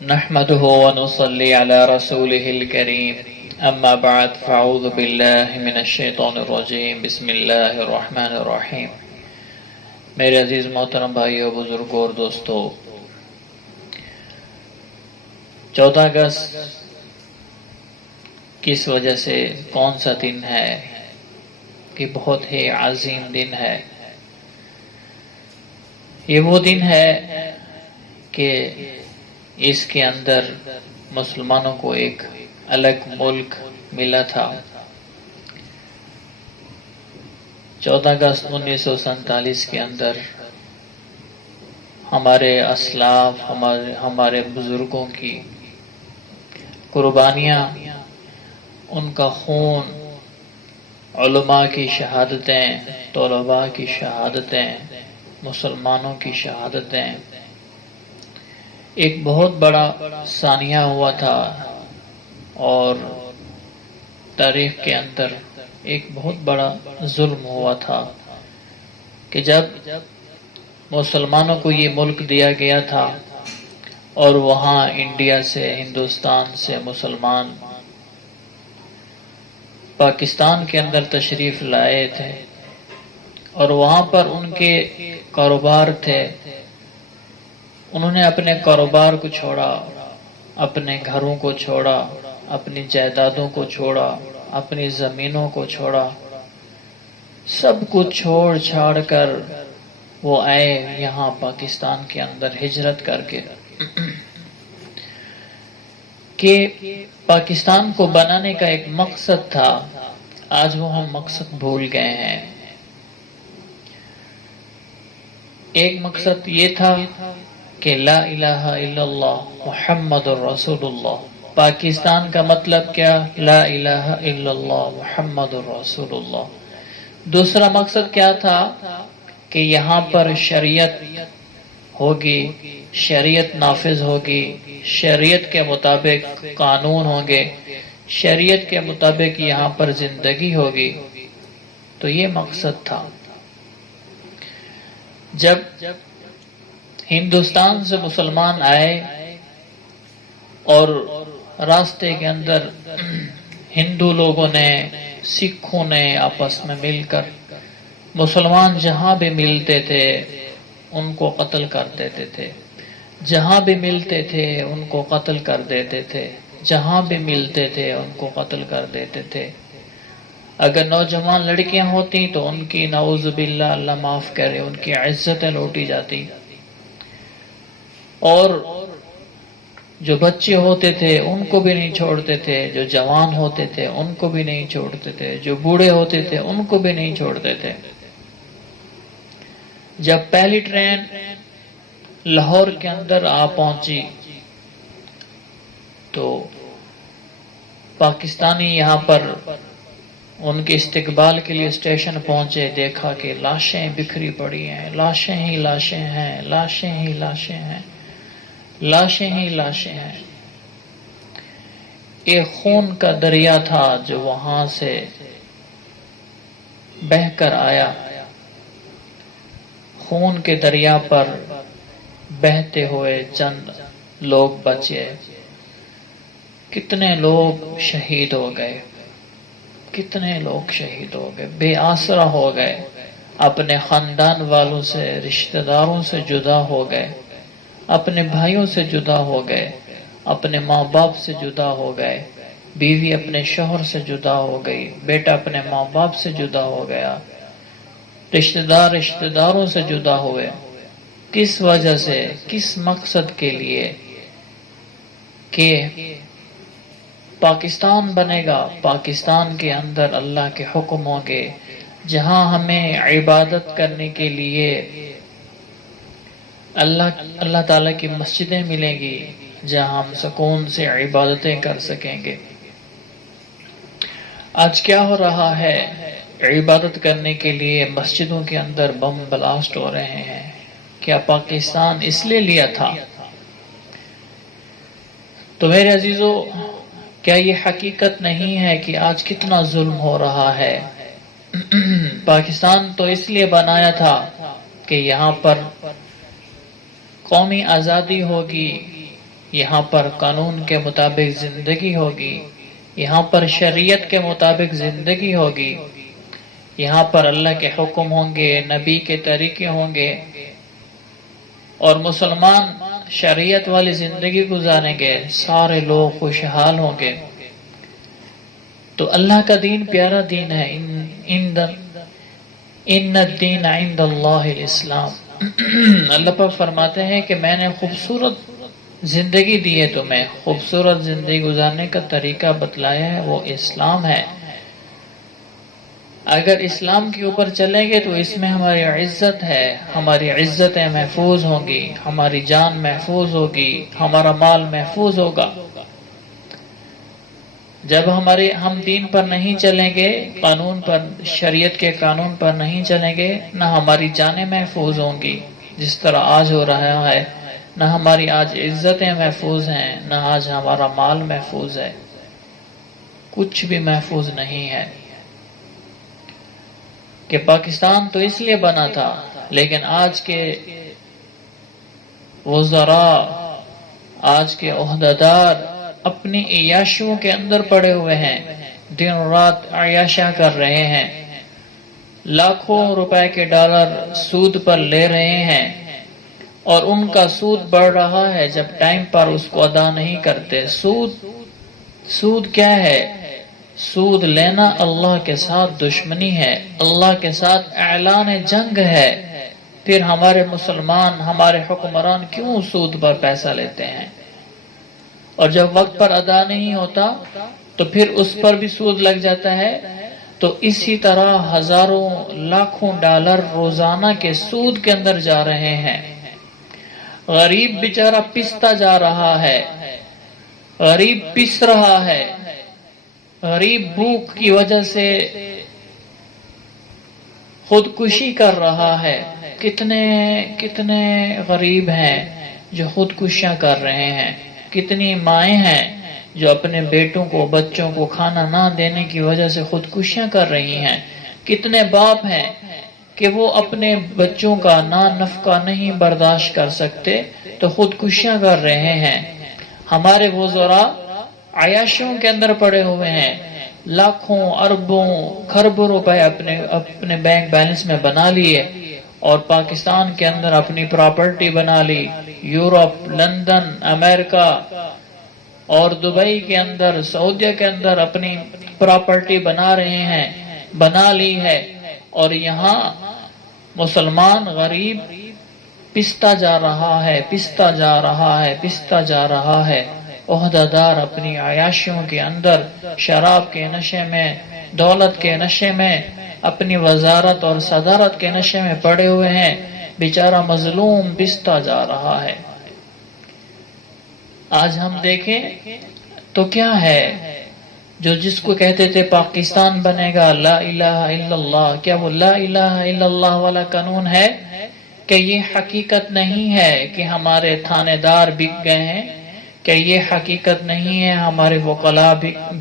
نحمده ونصلي على رسوله الكريم أما بعد فأعوذ بالله من الشيطان الرجيم بسم الله الرحمن الرحیم۔ میرے عزیز محترم بھائیو، بزرگوں اور دوستو، 14 اگست کس وجہ سے کون سا دن ہے کہ بہت ہی عظیم دن ہے۔ یہ وہ دن ہے کہ اس کے اندر مسلمانوں کو ایک الگ ملک ملا تھا۔ 14 اگست 1947 کے اندر ہمارے اسلاف، ہمارے بزرگوں کی قربانیاں، ان کا خون، علماء کی شہادتیں، طلباء کی شہادتیں، مسلمانوں کی شہادتیں، ایک بہت بڑا سانحہ ہوا تھا، اور تاریخ کے اندر ایک بہت بڑا ظلم ہوا تھا کہ جب مسلمانوں کو یہ ملک دیا گیا تھا اور وہاں انڈیا سے، ہندوستان سے مسلمان پاکستان کے اندر تشریف لائے تھے، اور وہاں پر ان کے کاروبار تھے۔ انہوں نے اپنے کاروبار کو چھوڑا، اپنے گھروں کو چھوڑا، اپنی جائیدادوں کو چھوڑا، اپنی زمینوں کو چھوڑا، سب کچھ چھوڑ چھاڑ کر وہ آئے یہاں پاکستان کے اندر ہجرت کر کے، کہ پاکستان کو بنانے کا ایک مقصد تھا۔ آج وہ ہم مقصد بھول گئے ہیں۔ ایک مقصد یہ تھا کہ لا الہ الا اللہ محمد الرسول اللہ۔ پاکستان کا مطلب کیا؟ لا الہ الا اللہ محمد الرسول اللہ۔ دوسرا مقصد کیا تھا کہ یہاں پر شریعت ہوگی، شریعت نافذ ہوگی، شریعت کے مطابق قانون ہوں گے، شریعت کے مطابق یہاں پر زندگی ہوگی۔ تو یہ مقصد تھا۔ جب ہندوستان سے مسلمان آئے اور راستے کے اندر ہندو لوگوں نے، سکھوں نے آپس میں مل کر مسلمان جہاں بھی ملتے تھے ان کو قتل کر دیتے تھے، جہاں بھی ملتے تھے ان کو قتل کر دیتے تھے، جہاں بھی ملتے تھے ان کو قتل کر دیتے تھے۔ اگر نوجوان لڑکیاں ہوتی تو ان کی، نعوذ باللہ، اللہ معاف کرے، ان کی عزتیں لوٹی جاتی، اور جو بچے ہوتے تھے ان کو بھی نہیں چھوڑتے تھے، جو جوان ہوتے تھے ان کو بھی نہیں چھوڑتے تھے، جو بوڑھے ہوتے تھے ان کو بھی نہیں چھوڑتے تھے۔ جب پہلی ٹرین لاہور کے اندر آ پہنچی تو پاکستانی یہاں پر ان کے استقبال کے لیے اسٹیشن پہنچے، دیکھا کہ لاشیں بکھری پڑی ہیں، لاشیں ہی لاشیں ہیں، لاشیں ہی لاشیں ہیں، لاشیں ہی لاشیں ہیں۔ ایک خون کا دریا تھا جو وہاں سے بہہ کر آیا۔ خون کے دریا پر بہتے ہوئے چند لوگ بچے، کتنے لوگ شہید ہو گئے، کتنے لوگ شہید ہو گئے، بے آسرا ہو گئے، اپنے خاندان والوں سے، رشتہ داروں سے جدا ہو گئے، اپنے بھائیوں سے جدا ہو گئے، اپنے ماں باپ سے جدا ہو گئے، بیوی اپنے شوہر سے جدا ہو گئی، بیٹا اپنے ماں باپ سے جدا ہو گیا، رشتہ دار رشتہ داروں سے جدا ہوئے۔ کس وجہ سے؟ کس مقصد کے لیے؟ کہ پاکستان بنے گا، پاکستان کے اندر اللہ کے حکم ہوں گے، جہاں ہمیں عبادت کرنے کے لیے اللہ تعالیٰ کی مسجدیں ملیں گی، جہاں ہم سکون سے عبادتیں کر سکیں گے۔ آج کیا ہو رہا ہے؟ عبادت کرنے کے لیے مسجدوں کے اندر بم بلاسٹ ہو رہے ہیں۔ کیا پاکستان اس لیے لیا تھا؟ تو میرے عزیزو، کیا یہ حقیقت نہیں ہے کہ آج کتنا ظلم ہو رہا ہے؟ پاکستان تو اس لیے بنایا تھا کہ یہاں پر قومی آزادی ہوگی، یہاں پر قانون کے مطابق زندگی ہوگی، یہاں پر شریعت کے مطابق زندگی ہوگی، یہاں پر اللہ کے حکم ہوں گے، نبی کے طریقے ہوں گے، اور مسلمان شریعت والی زندگی گزاریں گے، سارے لوگ خوشحال ہوں گے۔ تو اللہ کا دین پیارا دین ہے۔ ان الدین عند اللہ الاسلام۔ اللہ پاک فرماتے ہیں کہ میں نے خوبصورت زندگی دی ہے تمہیں، خوبصورت زندگی گزارنے کا طریقہ بتلایا ہے، وہ اسلام ہے۔ اگر اسلام کے اوپر چلیں گے تو اس میں ہماری عزت ہے، ہماری عزتیں محفوظ ہوں گی، ہماری جان محفوظ ہوگی، ہمارا مال محفوظ ہوگا۔ جب ہم دین پر نہیں چلیں گے، قانون پر، شریعت کے قانون پر نہیں چلیں گے، نہ ہماری جانیں محفوظ ہوں گی جس طرح آج ہو رہا ہے، نہ ہماری آج عزتیں محفوظ ہیں، نہ آج ہمارا مال محفوظ ہے، کچھ بھی محفوظ نہیں ہے۔ کہ پاکستان تو اس لیے بنا تھا، لیکن آج کے وزراء، آج کے عہدیدار اپنی عیاشیوں کے اندر پڑے ہوئے ہیں، دن رات عیاشیاں کر رہے ہیں، لاکھوں روپے کے ڈالر سود پر لے رہے ہیں، اور ان کا سود بڑھ رہا ہے جب ٹائم پر اس کو ادا نہیں کرتے۔ سود کیا ہے؟ سود لینا اللہ کے ساتھ دشمنی ہے، اللہ کے ساتھ اعلان جنگ ہے۔ پھر ہمارے مسلمان، ہمارے حکمران کیوں سود پر پیسہ لیتے ہیں؟ اور جب وقت پر ادا نہیں ہوتا تو پھر اس پر بھی سود لگ جاتا ہے۔ تو اسی طرح ہزاروں لاکھوں ڈالر روزانہ کے سود کے اندر جا رہے ہیں۔ غریب بیچارہ پستا جا رہا ہے، غریب پس رہا ہے، غریب بھوک کی وجہ سے خودکشی کر رہا ہے۔ کتنے غریب ہیں جو خودکشیاں کر رہے ہیں، کتنی مائیں ہیں جو اپنے بیٹوں کو، بچوں کو کھانا نہ دینے کی وجہ سے خودکشیاں کر رہی ہیں، کتنے باپ ہیں کہ وہ اپنے بچوں کا نفقہ نہیں برداشت کر سکتے تو خودکشیاں کر رہے ہیں۔ ہمارے وزراء عیاشیوں کے اندر پڑے ہوئے ہیں، لاکھوں اربوں کھربوں روپے اپنے بینک بیلنس میں بنا لیے، اور پاکستان کے اندر اپنی پراپرٹی بنا لی، یورپ، لندن، امریکہ اور دبئی کے اندر، سعودیہ کے اندر اپنی پراپرٹی بنا رہے ہیں، بنا لی ہے، اور یہاں مسلمان غریب پستا جا رہا ہے، پستا جا رہا ہے، پستا جا رہا ہے۔ عہدیدار اپنی عیاشیوں کے اندر، شراب کے نشے میں، دولت کے نشے میں، اپنی وزارت اور صدارت کے نشے میں پڑے ہوئے ہیں، بیچارہ مظلوم پستا جا رہا ہے۔ آج ہم دیکھیں تو کیا ہے جو جس کو کہتے تھے پاکستان بنے گا، لا الہ الا اللہ، کیا وہ لا الہ الا اللہ والا قانون ہے؟ کہ یہ حقیقت نہیں ہے کہ ہمارے تھانے دار بک گئے ہیں، کہ یہ حقیقت نہیں ہے ہمارے وکلاء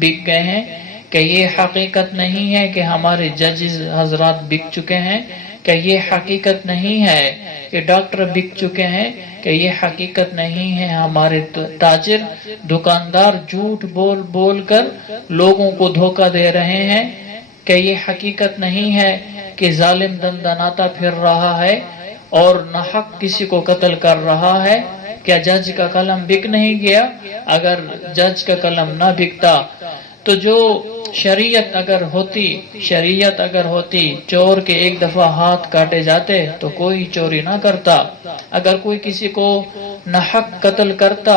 بک گئے ہیں، کہ یہ حقیقت نہیں ہے کہ ہمارے ججز حضرات بک چکے ہیں، کہ یہ حقیقت نہیں ہے کہ ڈاکٹر بک چکے ہیں، کہ یہ حقیقت نہیں ہے ہمارے تاجر دکاندار جھوٹ بول بول کر لوگوں کو دھوکہ دے رہے ہیں، کہ یہ حقیقت نہیں ہے کہ ظالم دندناتا پھر رہا ہے اور ناحق کسی کو قتل کر رہا ہے۔ کیا جج کا قلم بک نہیں گیا؟ اگر جج کا قلم نہ بکتا تو جو شریعت اگر ہوتی چور کے ایک دفعہ ہاتھ کاٹے جاتے تو کوئی چوری نہ کرتا، اگر کوئی کسی کو ناحق قتل کرتا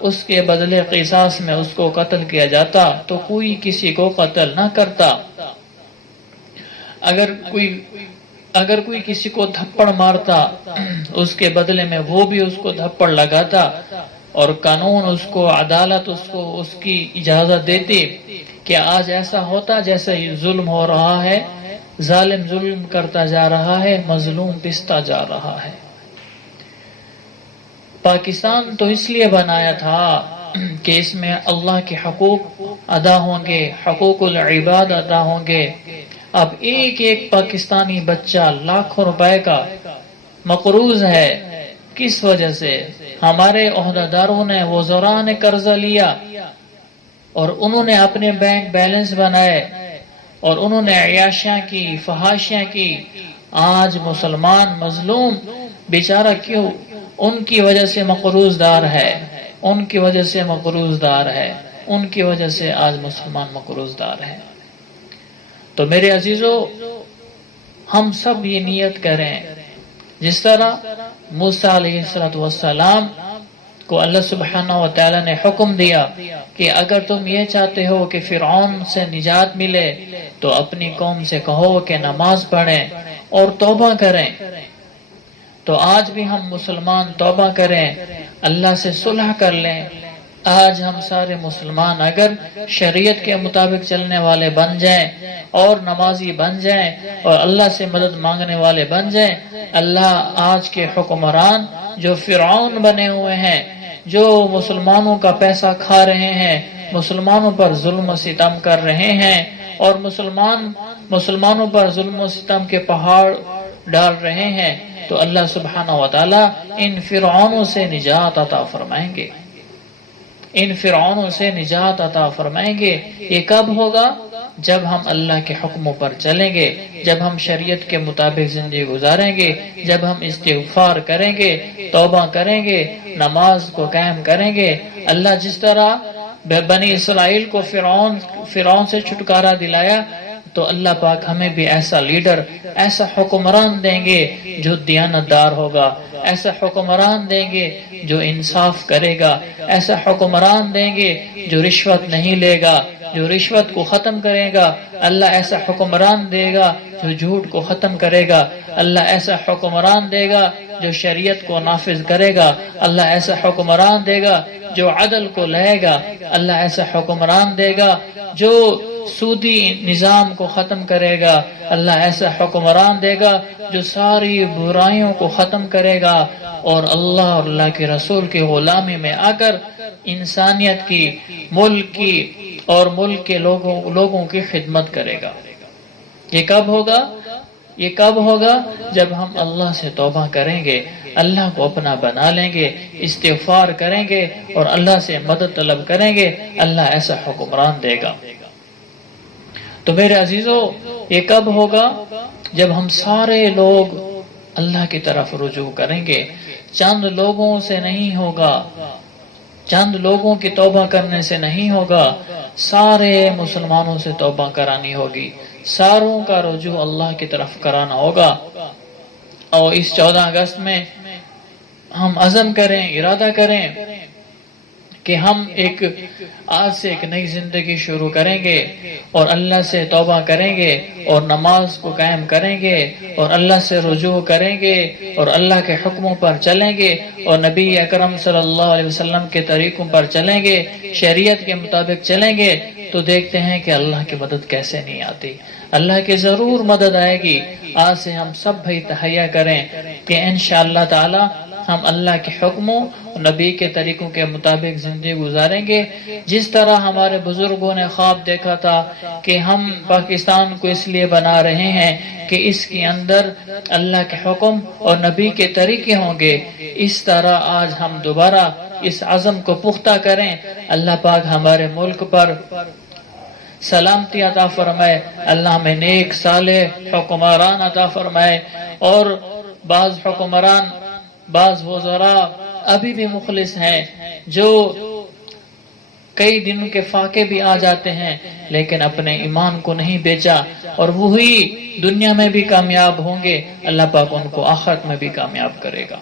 اس کے بدلے قصاص میں اس کو قتل کیا جاتا تو کوئی کسی کو قتل نہ کرتا، اگر کوئی کسی کو تھپڑ مارتا اس کے بدلے میں وہ بھی اس کو تھپڑ لگاتا، اور قانون اس کو، عدالت اس کو اس کی اجازت دیتی۔ کیا آج ایسا ہوتا؟ جیسے یہ ظلم ہو رہا ہے، ظالم ظلم کرتا جا رہا ہے، مظلوم پستا جا رہا ہے۔ پاکستان تو اس لیے بنایا تھا کہ اس میں اللہ کے حقوق ادا ہوں گے، حقوق العباد ادا ہوں گے۔ اب ایک ایک پاکستانی بچہ لاکھوں روپے کا مقروض ہے، کس وجہ سے ہمارے عہدیداروں نے وزراء نے قرضہ لیا اور انہوں نے اپنے بینک بیلنس بنائے اور انہوں نے عیاشیاں کی، فحاشیاں کی. آج مسلمان مظلوم بیچارہ کیوں ان کی وجہ سے مقروض دار ہے، ان کی وجہ سے مقروض دار ہے، ان کی وجہ سے آج مسلمان مقروض دار ہے. تو میرے عزیزو، ہم سب یہ نیت کریں جس طرح موسیٰ علیہ السلام کو اللہ سبحانہ و تعالی نے حکم دیا کہ اگر تم یہ چاہتے ہو کہ فرعون سے نجات ملے تو اپنی قوم سے کہو کہ نماز پڑھیں اور توبہ کریں. تو آج بھی ہم مسلمان توبہ کریں، اللہ سے صلح کر لیں. آج ہم سارے مسلمان اگر شریعت کے مطابق چلنے والے بن جائیں اور نمازی بن جائیں اور اللہ سے مدد مانگنے والے بن جائیں، اللہ آج کے حکمران جو فرعون بنے ہوئے ہیں، جو مسلمانوں کا پیسہ کھا رہے ہیں، مسلمانوں پر ظلم و ستم کر رہے ہیں اور مسلمانوں پر ظلم و ستم کے پہاڑ ڈال رہے ہیں، تو اللہ سبحانہ و تعالی ان فرعونوں سے نجات عطا فرمائیں گے، ان فرعونوں سے نجات عطا فرمائیں گے. یہ کب ہوگا؟ جب ہم اللہ کے حکموں پر چلیں گے، جب ہم شریعت کے مطابق زندگی گزاریں گے، جب ہم استغفار کریں گے، توبہ کریں گے، نماز کو قائم کریں گے. اللہ جس طرح بنی اسرائیل کو فرعون سے چھٹکارا دلایا، تو اللہ پاک ہمیں بھی ایسا لیڈر، ایسا حکمران دیں گے جو دیانتدار ہوگا، ایسا حکمران دیں گے جو انصاف کرے گا، ایسا حکمران دیں گے جو رشوت نہیں لے گا، جو رشوت کو ختم کرے گا. اللہ ایسا حکمران دے گا جو جھوٹ کو ختم کرے گا. اللہ ایسا حکمران دے گا جو شریعت کو نافذ کرے گا. اللہ ایسا حکمران دے گا جو عدل کو لائے گا. اللہ ایسا حکمران دے گا جو سودی نظام کو ختم کرے گا. اللہ ایسا حکمران دے گا جو ساری برائیوں کو ختم کرے گا اور اللہ اور اللہ کے رسول کی غلامی میں آ کر انسانیت کی، ملک کی اور ملک کے لوگوں کی خدمت کرے گا. یہ کب ہوگا؟ یہ کب ہوگا؟ جب ہم اللہ سے توبہ کریں گے، اللہ کو اپنا بنا لیں گے، استغفار کریں گے اور اللہ سے مدد طلب کریں گے. اللہ ایسا حکمران دے گا. تو میرے عزیزو، یہ کب ہوگا؟ جب ہم سارے لوگ اللہ کی طرف رجوع کریں گے. چند لوگوں سے نہیں ہوگا، چند لوگوں کی توبہ کرنے سے نہیں ہوگا، سارے مسلمانوں سے توبہ کرانی ہوگی، ساروں کا رجوع اللہ کی طرف کرانا ہوگا. اور اس 14 اگست میں ہم عزم کریں، ارادہ کریں کہ ہم آج سے ایک نئی زندگی شروع کریں گے اور اللہ سے توبہ کریں گے اور نماز کو قائم کریں گے اور اللہ سے رجوع کریں گے اور اللہ کے حکموں پر چلیں گے اور نبی اکرم صلی اللہ علیہ وسلم کے طریقوں پر چلیں گے، شریعت کے مطابق چلیں گے. تو دیکھتے ہیں کہ اللہ کی مدد کیسے نہیں آتی. اللہ کی ضرور مدد آئے گی. آج سے ہم سب بھائی تہیہ کریں کہ انشاءاللہ تعالی ہم اللہ کے حکموں، نبی کے طریقوں کے مطابق زندگی گزاریں گے. جس طرح ہمارے بزرگوں نے خواب دیکھا تھا کہ ہم پاکستان کو اس لیے بنا رہے ہیں کہ اس کے اندر اللہ کے حکم اور نبی کے طریقے ہوں گے، اس طرح آج ہم دوبارہ اس عزم کو پختہ کریں. اللہ پاک ہمارے ملک پر سلامتی عطا فرمائے. اللہ ہمیں نیک صالح حکمران عطا فرمائے. اور بعض حکمران، بعض وزراء ابھی بھی مخلص ہیں جو کئی دنوں کے فاقے بھی آ جاتے ہیں لیکن اپنے ایمان کو نہیں بیچا اور وہی دنیا میں بھی کامیاب ہوں گے. اللہ پاک ان کو آخرت میں بھی کامیاب کرے گا.